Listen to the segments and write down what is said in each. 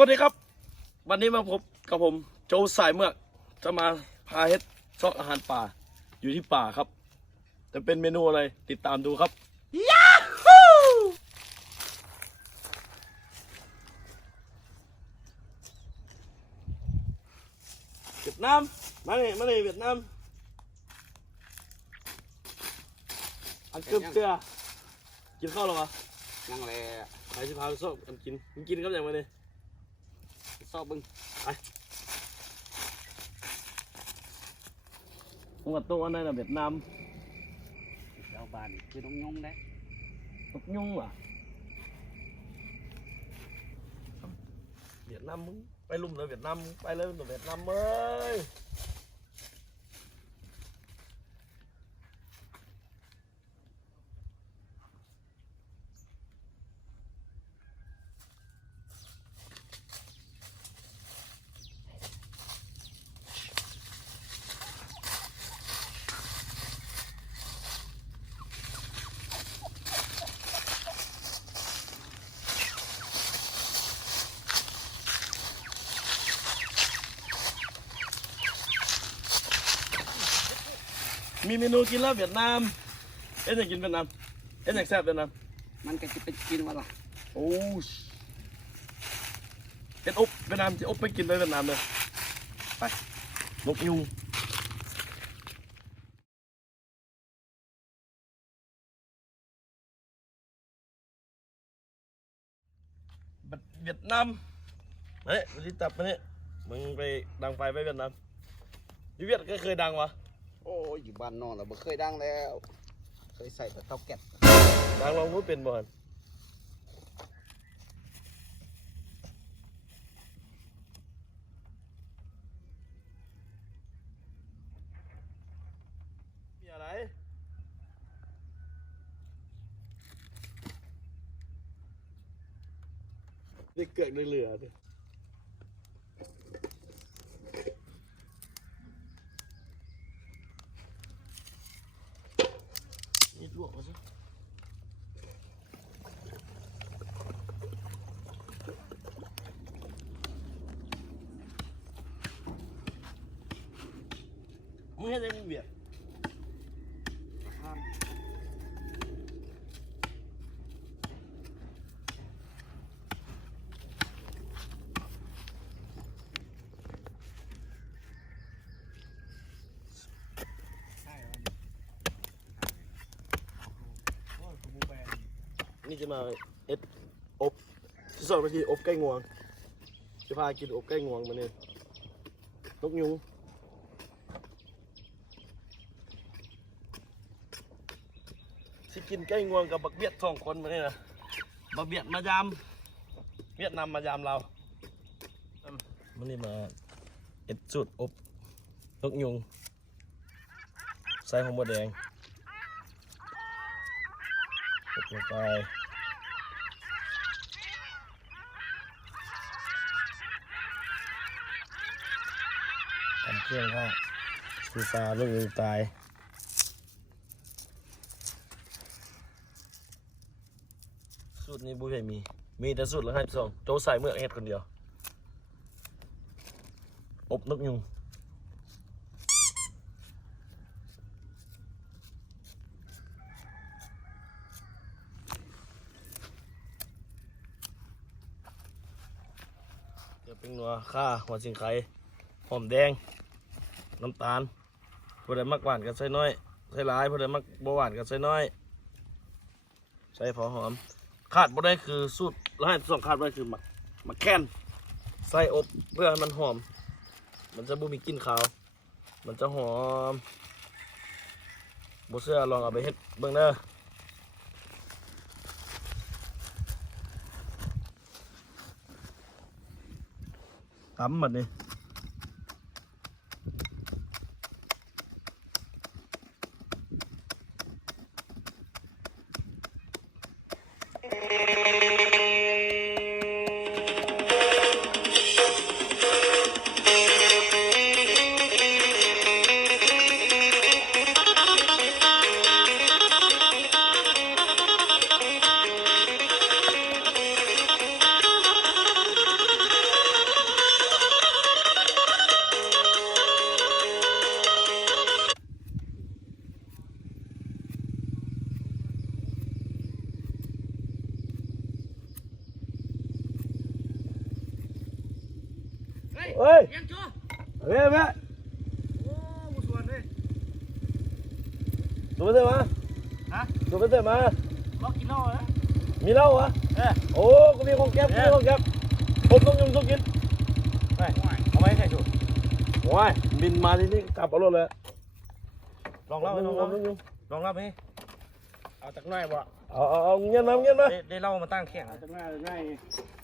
วัสดีครับวันนี้มาพบกับผมโจสายเมือกจะมาพาเฮ็ดซอกอาหารป่าอยู่ที่ป่าครับจะเป็นเมนูอะไรติดตามดูครับยาฮูเวียดนามมาเลยเวียดนามอันเกือบเกลือกินข้าวหรอวะนั่งเลยไปสิพาไปซอกกันกินครับอย่างมาเลยซอบบึงไปผมกับตัวนั่นน่ะเวียดนามชาวบ้านคือน้องยงได้ตกยุ่งว่ะเวียดนามมึงไปลุ่มเลยเวียดนามไปเลยหนุ่มเวียดนามเอ้ยมีเมนูกินแล้วเวียดนามอยากกินเวียดนามอยากแซ่บเวียดนามมันก็จะไปกินวะล่ะโอ้อบเวียดนามจะอบไปกินเลยเวียดนามเลยไปนกยุงเวียดนามเฮ้ยวันที่ตับมาเนี่ยมึงไปดังไฟไปเวียดนามยูเวียดก็เคยดังวะโอ้ยอยู่บ้านนอนเราบ่เคยดังแล้วเคยใส่แต่เตาแก๊สดังลองรู้เป็นบ่อนมีอะไรได้เกิดเหลือดินี่ลวกมาสิมึงให้ได้มึงเบียดนี่จะมาอบที่สองนาทีอบใกล้งวงจะพากินอบใกล้งวงมาเนี่ยนกยุงที่กินใกล้งวงกับบักเบียด2 คนมาเนี่ยนะบักเบียดมายามเวียดนามมายามเรามันนี่มาสูตรอบนกยุงใส่หอมบัวแดงอบลงไปทำเครื่องข้าวซูซาลูกตายสูตรนี้บุ้ยมีแต่สูตรละ52โจใส่เมื่อเฮ็ดคนเดียวอบนกยุงเป็นนัวข่าหัวสิงไข่หอมแดงน้ำตาลผู้ใดมักหวานก็ใส่น้อยใส่หลายผู้ใดมักบ่หวานก็ใส่น้อยใส่พอหอมขาดบ่ได้คือสูตรแล้วให้2ขาดไว้คือหมักแค้นใส่อบเพื่อให้มันหอมมันจะบ่มีกลิ่นคาวมันจะหอมบ่เชื่อลองเอาไปเฮ็ดเบิ่งเด้อตำมันนี่ เฮ้ย ยังชัว เฮ้ยแม่ โอ้บุษวนเลย ดูไปเถอะมา ฮะ ดูไปเถอะมา ล็อกกินเหล้าเหรอ มีเหล้าเหรอ เออ โอ้กูมีของแก๊บผมต้องกิน ไปเอาไว้ใส่ถุง ว้ายบินมาที่นี่กลับเอารถเลย ลองเล่าไปลองเล่าไปเอาจากไหนบ่ เอาเงี้ยมาได้เล่ามาตั้งแข่ง จะง่ายเลยง่าย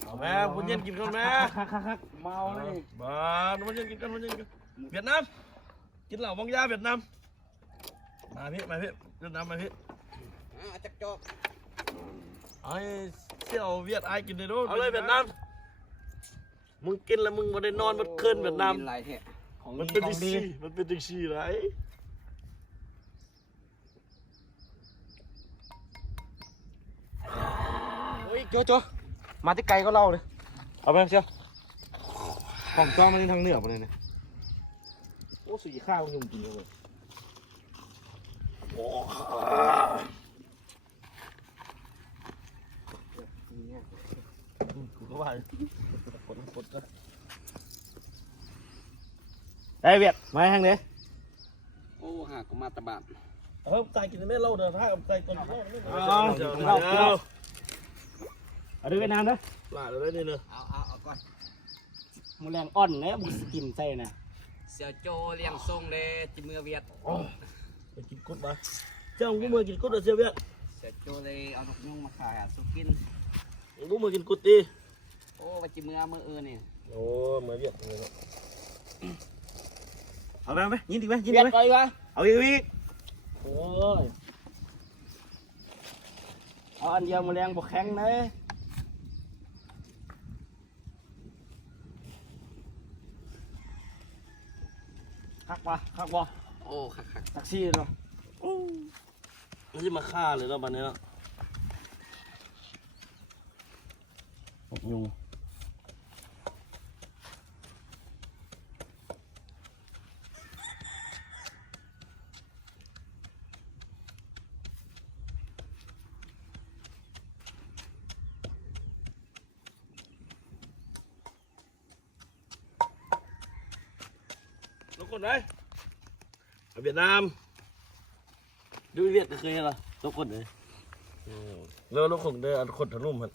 เอาแม่บุญเย็นกินก่อนแม่ คักเมาเลย บ้าบุญเย็นกินกันบุญเย็นกินเวียดนามกินเหล้าบางยาเวียดนามมาพี่เวียดนามมาพี่ จักจอก ไอ้เสี่ยวเวียดไอ้กินได้ด้วยเอาเลยเวียดนามมึงกินแล้วมึงมาได้นอนมันคืนเวียดนาม ลายแท้ของ มัน ดี เป็น ขอ ดิ งดี ซี่มันเป็นดิซี่ไร โอ้ยโจมาที่ไกลก็เล่าเลยเอาไปเชียวของจ้องมันทางเหนือมาเลยเนี่ย โอ้สีข้าวยุ่งกินเลยโอ้กูก็ว่าปดนะ ได้เวียดมาทางนี้ โอ้หากก็มาตะบาน ใจกินไม่เล่าเดินถ้าใจก่อนเล่าไม่ เอาดูเวียดนามนะ หลาเลยนี่เนอะ เอาก่อน มูแรงอ่อนแล้วบุกินใส่นะ เสี่ยวโจเลี้ยงทรงเลยจิมือเวียด ไปกินกุดมาเจ้ากูมือกินกุดเสียเวีย เสี่ยวโจเลยเอานกยุงมาขายสุกิน กูมือกินกุดดี โอ้ว่าจิมือเนี่ย โอ้เหมือนเวียดเลย เอาไปไหมยินดีไหมยิน เวี ดี ยด ไหม ไปวะ เอาอีก โอ้ย เอาอันเดียวมูแรงบกแข็งเลยคักวะ โอ้คัก แท็กซี่เนาะ ไม่ใช่มาฆ่าเลยแล้วบันนี้แล้ว ยุง แล้วคนไหนเวียดนามดูเวียดเคยเหรอทุกคนเลยแล้วลูกคนเดินคนทะลุมัน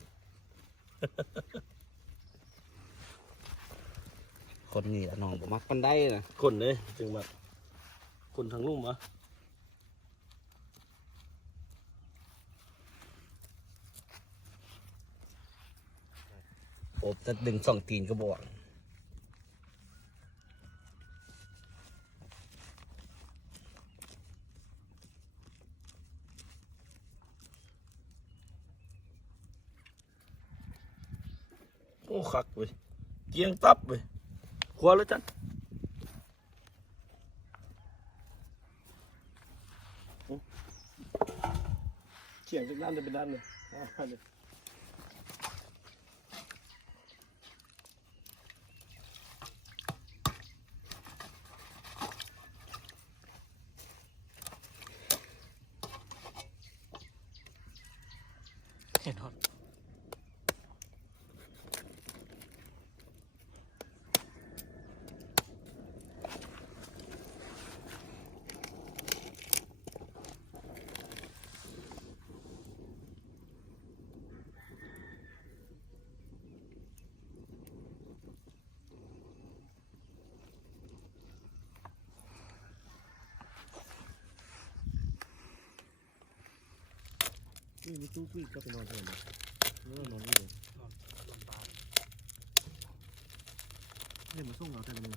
คนนี้น้องผมมักปันได้นะ คนเลยจึงแบบคนทางลุ่มอ่ะ โอบจะดึงสองตีนก็บอก โอ้คักเว้ยเกียงตับเว้ยครัวเลยจันเขียงจากด้านจะเป็นด้านเลยเห็นหอด นี่มีตู้ฟีก็ไปนอนเถอะนะนอนนี่เลยเนี่ยมาส่งเราแต่ละมือ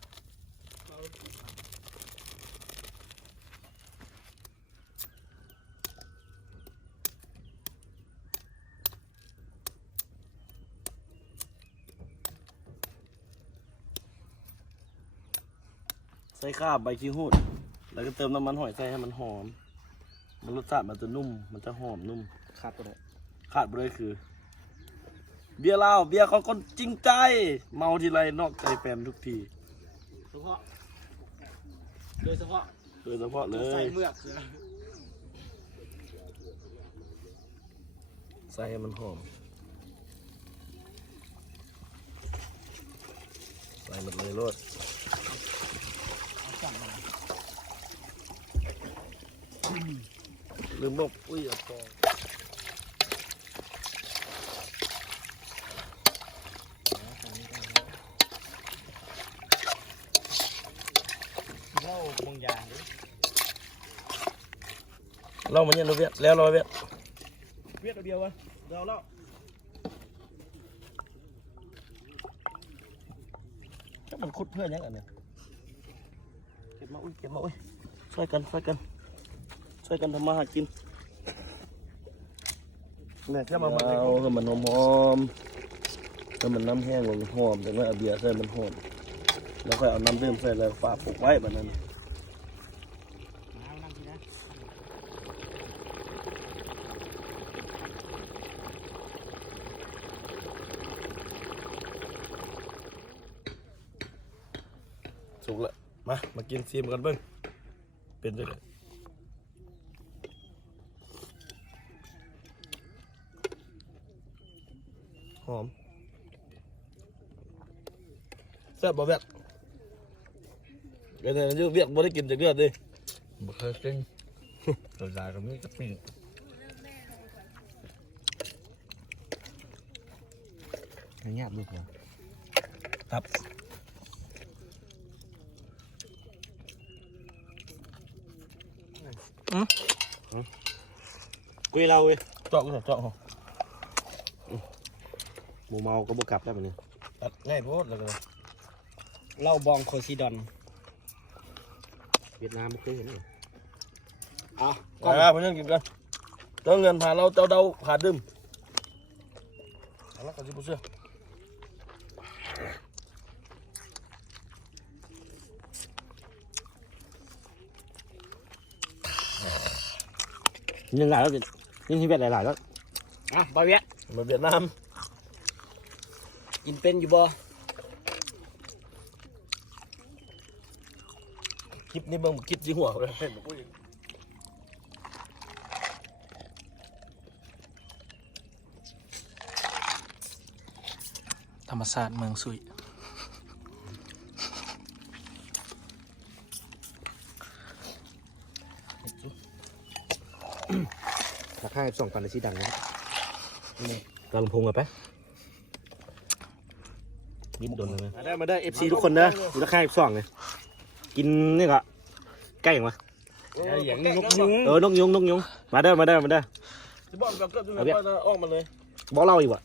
ใส่ข้าวใบขี้หูดแล้วก็เติมน้ำมันหอยใส่ให้มันหอมมันรสชาติมันจะนุ่มมันจะหอมนุ่ม ขาดตัวไหน ขาดไปเลยคือ เบียร์เหล้าเบียร์ของคนจริงใจ เมาทีไรนอกใจแฟนทุกที เฉพาะโดยเฉพาะ โดยเฉพาะเล ใส่ ย เมือก ใส่ให้มันหอม ใส่หมดเลยโลดลืมบอกอุ้ยเอาฟอง เล่าบางอย่างดิ เล่ามันยังเราเวียดแล้วเราเวียด เวียดเดียววะเราเล่า ถ้ามันคุดเพื่อนยังไงเนี่ยเก็บมาอุ้ยเก็บมาอุ้ยช่วยกันช่วยกันช่วยกันทำมาหากินเนี่ยถ้ามันเอาให้มันหอมๆถ้ามันน้ำแห้งมันหอมแต่ว่าเอาเบียร์ใส่มันหอมแล้วค่อยเอาน้ำเริ่มใส่แล้วฝาปลูกไว้แบบนั้น น้ำทีนะ สุกแล้วมากินซีมกันเบิ้งเป็นจังไงหอมแซ่บบ่เวียดเดี๋ยวนี้เวียดบ่ได้กินจากเลือดดิ บ่เคยกินตัวใหญ่ก็มีกะปิเงียบลูกเหรอ ครับ กุยเราเว้ย เจาะก็เจาะหอ หมูเมาก็บ่กลับแล้วมันนี่ ตัดง่ายโพดเลย เหล้าบองโคซิดอน เวียดนามบ่เคยเห็นเลย อ่ะ ก็เพื่อนกินกันเจ้าเงินผ่านเราเจ้าเดาผ่านดื่มเอาละกันสิผู้เชื่อ ยังหลายแล้วยังที่เวียดหลายๆแล้ว อ่ะบาเวีย มาเวียดนาม กินเป็นอยู่บ่ คลิปนี้เบิ่งคิดจีหัวเลย ธรรมศาสตร์เมืองสุย ราคา2,000เลยสิดังนะกำลังพงกันไปบินโดนเลยมาได้ FC ทุกคนนะราคา2เลยกินนี่ก็ใกล้ยังวะ อย่างนกยุง นกยุงมาได้ จะบอกแบบก็จะแบบว่าออกมาเลย บอกเล่าอีกวะ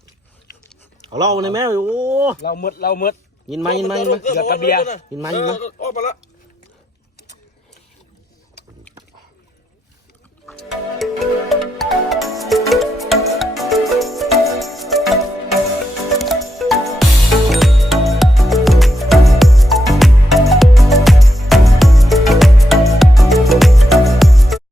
เอาเล่าในแม่โอ้ เรามืด ยินไหม เกือบกระเบีย ยินไหม ออกมาละ